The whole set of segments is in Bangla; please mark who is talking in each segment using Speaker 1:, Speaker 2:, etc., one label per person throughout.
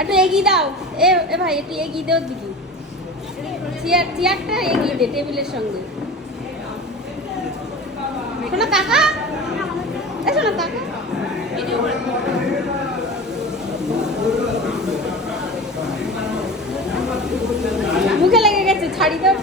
Speaker 1: একটু এগিয়ে দাও। এ এ ভাই, একটু এগিয়ে দাও দিকে চেয়ার, চেয়ারটা এগিয়ে দে টেবিলের সঙ্গে। শোনো কাকা। শোনো কাকা। মুখে লেগে গেছে, ছাড়ি দাও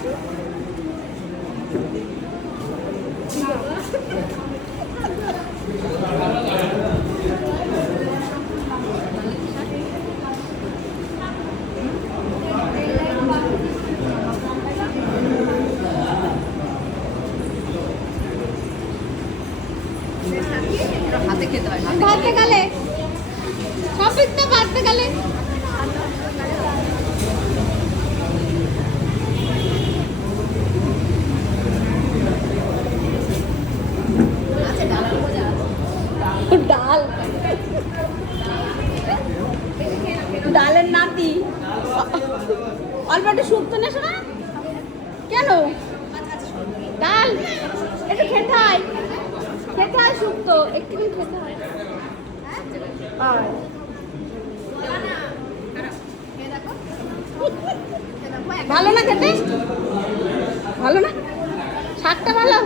Speaker 2: হাতে খেতে হয়
Speaker 1: ভাতে গেলে। সবই তো ভাতে গেলে
Speaker 2: আছে।
Speaker 1: ডাল। ডালের নাতি। অল্প একটু শুক্তো নেছো না? কেন? ডাল। একটু খেতে হয়। খেতে হয় শুক্তো একটু খেতে হয় ভালো না খেতে? ভালো না? শাকটা ভালো?